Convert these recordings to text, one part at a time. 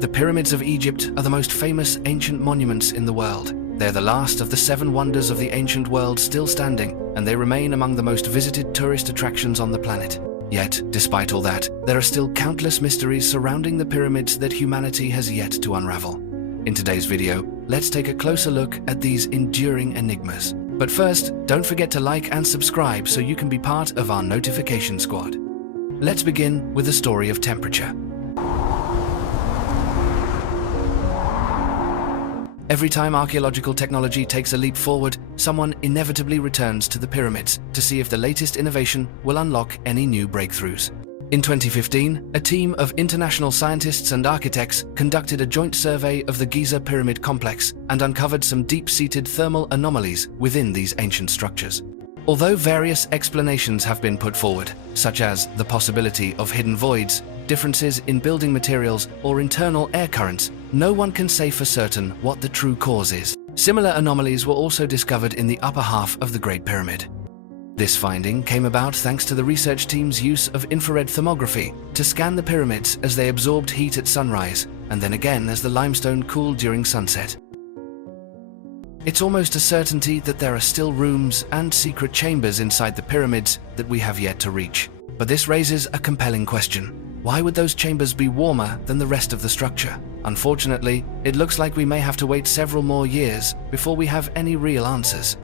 The pyramids of Egypt are the most famous ancient monuments in the world. They're the last of the 7 wonders of the ancient world still standing, and they remain among the most visited tourist attractions on the planet. Yet, despite all that, there are still countless mysteries surrounding the pyramids that humanity has yet to unravel. In today's video, let's take a closer look at these enduring enigmas. But first, don't forget to like and subscribe so you can be part of our notification squad. Let's begin with the story of temperature. Every time archaeological technology takes a leap forward, someone inevitably returns to the pyramids to see if the latest innovation will unlock any new breakthroughs. In 2015, a team of international scientists and architects conducted a joint survey of the Giza pyramid complex and uncovered some deep-seated thermal anomalies within these ancient structures. Although various explanations have been put forward, such as the possibility of hidden voids, differences in building materials, or internal air currents, no one can say for certain what the true cause is. Similar anomalies were also discovered in the upper half of the Great Pyramid. This finding came about thanks to the research team's use of infrared thermography to scan the pyramids as they absorbed heat at sunrise, and then again as the limestone cooled during sunset. It's almost a certainty that there are still rooms and secret chambers inside the pyramids that we have yet to reach. But this raises a compelling question. Why would those chambers be warmer than the rest of the structure? Unfortunately, it looks like we may have to wait several more years before we have any real answers.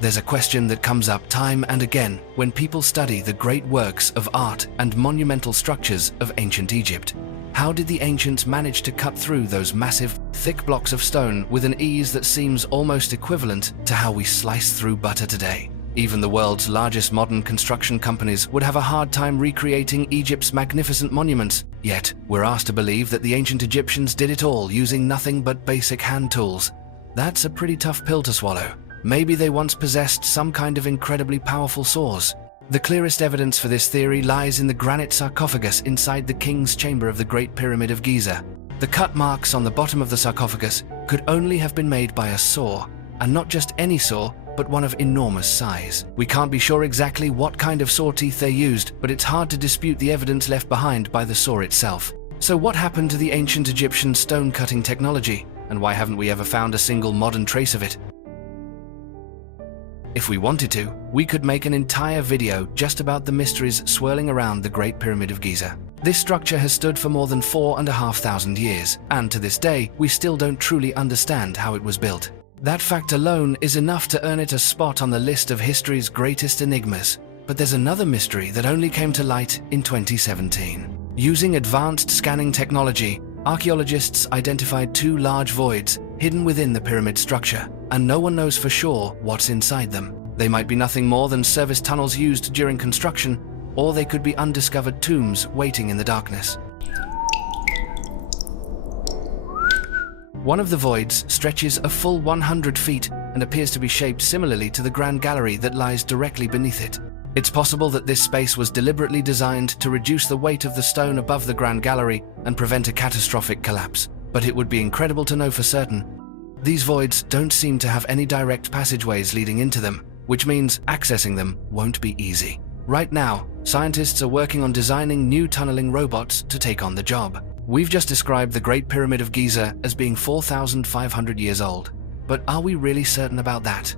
There's a question that comes up time and again when people study the great works of art and monumental structures of ancient Egypt. How did the ancients manage to cut through those massive, thick blocks of stone with an ease that seems almost equivalent to how we slice through butter today? Even the world's largest modern construction companies would have a hard time recreating Egypt's magnificent monuments. Yet, we're asked to believe that the ancient Egyptians did it all using nothing but basic hand tools. That's a pretty tough pill to swallow. Maybe they once possessed some kind of incredibly powerful saws. The clearest evidence for this theory lies in the granite sarcophagus inside the king's chamber of the Great Pyramid of Giza. The cut marks on the bottom of the sarcophagus could only have been made by a saw, and not just any saw, but one of enormous size. We can't be sure exactly what kind of saw teeth they used, but it's hard to dispute the evidence left behind by the saw itself. So what happened to the ancient Egyptian stone-cutting technology, and why haven't we ever found a single modern trace of it? If we wanted to, we could make an entire video just about the mysteries swirling around the Great Pyramid of Giza. This structure has stood for more than 4,500 years, and to this day, we still don't truly understand how it was built. That fact alone is enough to earn it a spot on the list of history's greatest enigmas. But there's another mystery that only came to light in 2017. Using advanced scanning technology, archaeologists identified 2 large voids hidden within the pyramid structure, and no one knows for sure what's inside them. They might be nothing more than service tunnels used during construction, or they could be undiscovered tombs waiting in the darkness. One of the voids stretches a full 100 feet and appears to be shaped similarly to the Grand Gallery that lies directly beneath it. It's possible that this space was deliberately designed to reduce the weight of the stone above the Grand Gallery and prevent a catastrophic collapse, but it would be incredible to know for certain. These voids don't seem to have any direct passageways leading into them, which means accessing them won't be easy. Right now, scientists are working on designing new tunneling robots to take on the job. We've just described the Great Pyramid of Giza as being 4,500 years old, but are we really certain about that?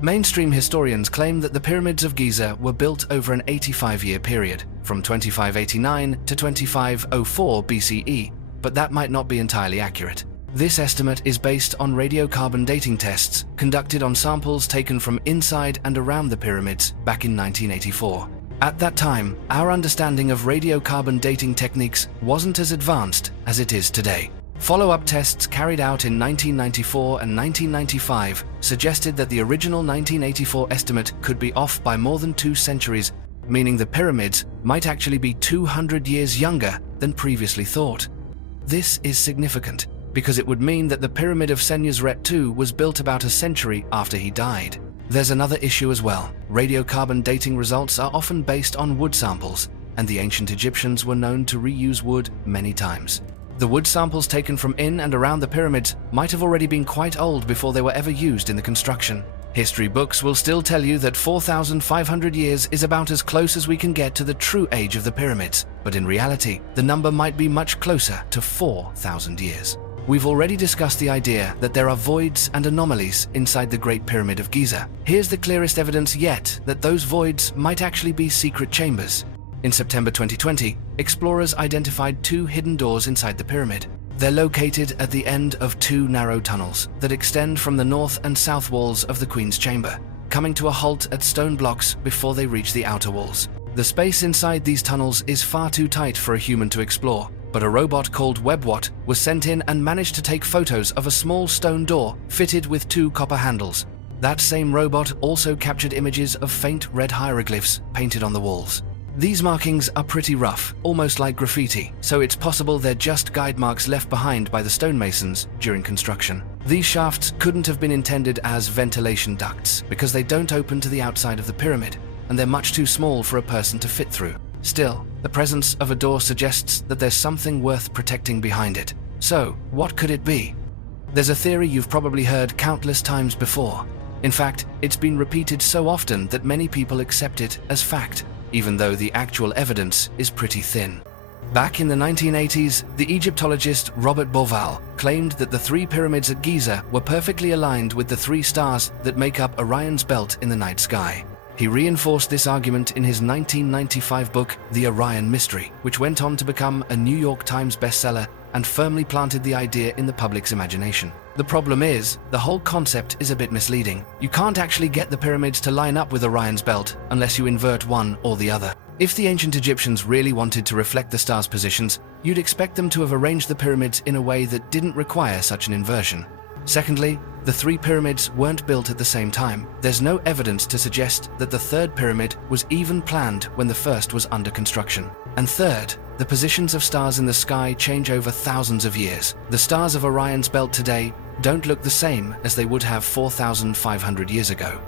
Mainstream historians claim that the pyramids of Giza were built over an 85-year period, from 2589 to 2504 BCE, but that might not be entirely accurate. This estimate is based on radiocarbon dating tests conducted on samples taken from inside and around the pyramids back in 1984. At that time, our understanding of radiocarbon dating techniques wasn't as advanced as it is today. Follow-up tests carried out in 1994 and 1995 suggested that the original 1984 estimate could be off by more than 2 centuries, meaning the pyramids might actually be 200 years younger than previously thought. This is significant because it would mean that the Pyramid of Senusret II was built about a century after he died. There's another issue as well. Radiocarbon dating results are often based on wood samples, and the ancient Egyptians were known to reuse wood many times. The wood samples taken from in and around the pyramids might have already been quite old before they were ever used in the construction. History books will still tell you that 4,500 years is about as close as we can get to the true age of the pyramids, but in reality, the number might be much closer to 4,000 years. We've already discussed the idea that there are voids and anomalies inside the Great Pyramid of Giza. Here's the clearest evidence yet that those voids might actually be secret chambers. In September 2020, explorers identified 2 hidden doors inside the pyramid. They're located at the end of 2 narrow tunnels that extend from the north and south walls of the Queen's Chamber, coming to a halt at stone blocks before they reach the outer walls. The space inside these tunnels is far too tight for a human to explore, but a robot called WebWatt was sent in and managed to take photos of a small stone door fitted with 2 copper handles. That same robot also captured images of faint red hieroglyphs painted on the walls. These markings are pretty rough, almost like graffiti, so it's possible they're just guide marks left behind by the stonemasons during construction. These shafts couldn't have been intended as ventilation ducts because they don't open to the outside of the pyramid, and they're much too small for a person to fit through. Still, the presence of a door suggests that there's something worth protecting behind it. So, what could it be? There's a theory you've probably heard countless times before. In fact, it's been repeated so often that many people accept it as fact, even though the actual evidence is pretty thin. Back in the 1980s, the Egyptologist Robert Bauval claimed that the 3 pyramids at Giza were perfectly aligned with the 3 stars that make up Orion's belt in the night sky. He reinforced this argument in his 1995 book, The Orion Mystery, which went on to become a New York Times bestseller and firmly planted the idea in the public's imagination. The problem is, the whole concept is a bit misleading. You can't actually get the pyramids to line up with Orion's belt unless you invert one or the other. If the ancient Egyptians really wanted to reflect the stars' positions, you'd expect them to have arranged the pyramids in a way that didn't require such an inversion. Secondly, the 3 pyramids weren't built at the same time. There's no evidence to suggest that the 3rd pyramid was even planned when the 1st was under construction. And third, the positions of stars in the sky change over thousands of years. The stars of Orion's belt today don't look the same as they would have 4,500 years ago.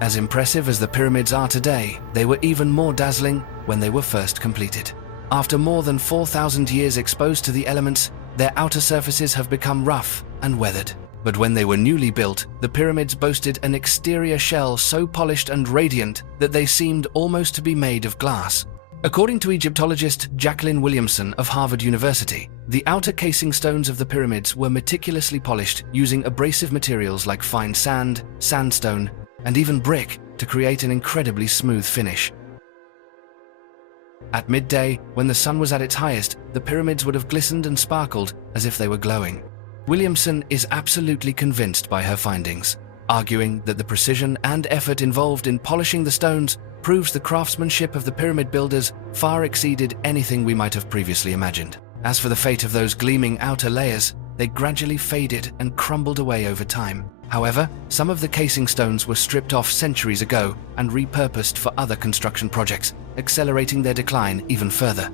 As impressive as the pyramids are today, they were even more dazzling when they were first completed. After more than 4,000 years exposed to the elements, their outer surfaces have become rough and weathered. But when they were newly built, the pyramids boasted an exterior shell so polished and radiant that they seemed almost to be made of glass. According to Egyptologist Jacqueline Williamson of Harvard University, the outer casing stones of the pyramids were meticulously polished using abrasive materials like fine sand, sandstone, and even brick to create an incredibly smooth finish. At midday, when the sun was at its highest, the pyramids would have glistened and sparkled as if they were glowing. Williamson is absolutely convinced by her findings, arguing that the precision and effort involved in polishing the stones proves the craftsmanship of the pyramid builders far exceeded anything we might have previously imagined. As for the fate of those gleaming outer layers, they gradually faded and crumbled away over time. However, some of the casing stones were stripped off centuries ago and repurposed for other construction projects, accelerating their decline even further.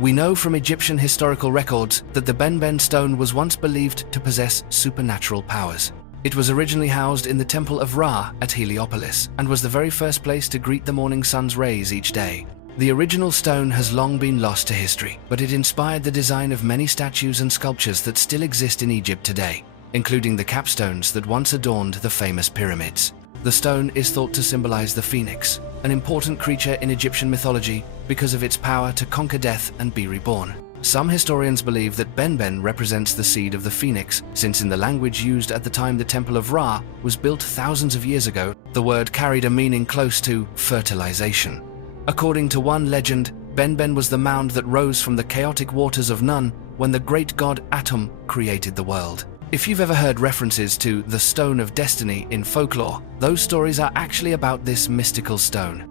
We know from Egyptian historical records that the Benben stone was once believed to possess supernatural powers. It was originally housed in the Temple of Ra at Heliopolis and was the very first place to greet the morning sun's rays each day. The original stone has long been lost to history, but it inspired the design of many statues and sculptures that still exist in Egypt today, including the capstones that once adorned the famous pyramids. The stone is thought to symbolize the phoenix, an important creature in Egyptian mythology because of its power to conquer death and be reborn. Some historians believe that Benben represents the seed of the phoenix, since in the language used at the time the Temple of Ra was built thousands of years ago, the word carried a meaning close to fertilization. According to one legend, Benben was the mound that rose from the chaotic waters of Nun when the great god Atum created the world. If you've ever heard references to the Stone of Destiny in folklore, those stories are actually about this mystical stone.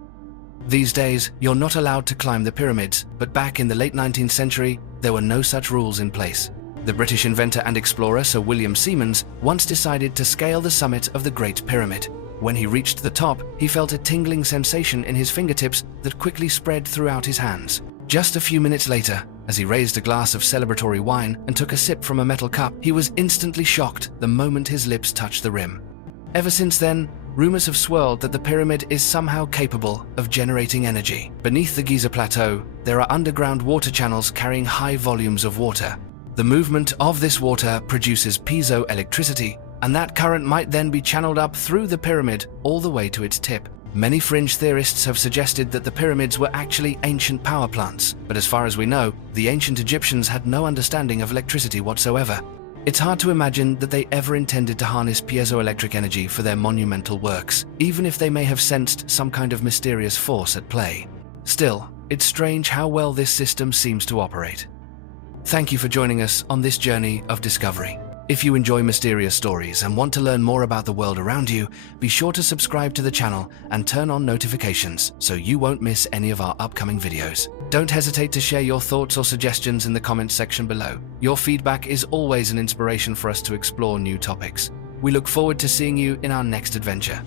These days, you're not allowed to climb the pyramids, but back in the late 19th century, there were no such rules in place. The British inventor and explorer Sir William Siemens once decided to scale the summit of the Great Pyramid. When he reached the top, he felt a tingling sensation in his fingertips that quickly spread throughout his hands. Just a few minutes later, as he raised a glass of celebratory wine and took a sip from a metal cup, he was instantly shocked the moment his lips touched the rim. Ever since then, rumors have swirled that the pyramid is somehow capable of generating energy. Beneath the Giza Plateau, there are underground water channels carrying high volumes of water. The movement of this water produces piezoelectricity, and that current might then be channeled up through the pyramid all the way to its tip. Many fringe theorists have suggested that the pyramids were actually ancient power plants, but as far as we know, the ancient Egyptians had no understanding of electricity whatsoever. It's hard to imagine that they ever intended to harness piezoelectric energy for their monumental works, even if they may have sensed some kind of mysterious force at play. Still, it's strange how well this system seems to operate. Thank you for joining us on this journey of discovery. If you enjoy mysterious stories and want to learn more about the world around you, be sure to subscribe to the channel and turn on notifications so you won't miss any of our upcoming videos. Don't hesitate to share your thoughts or suggestions in the comments section below. Your feedback is always an inspiration for us to explore new topics. We look forward to seeing you in our next adventure.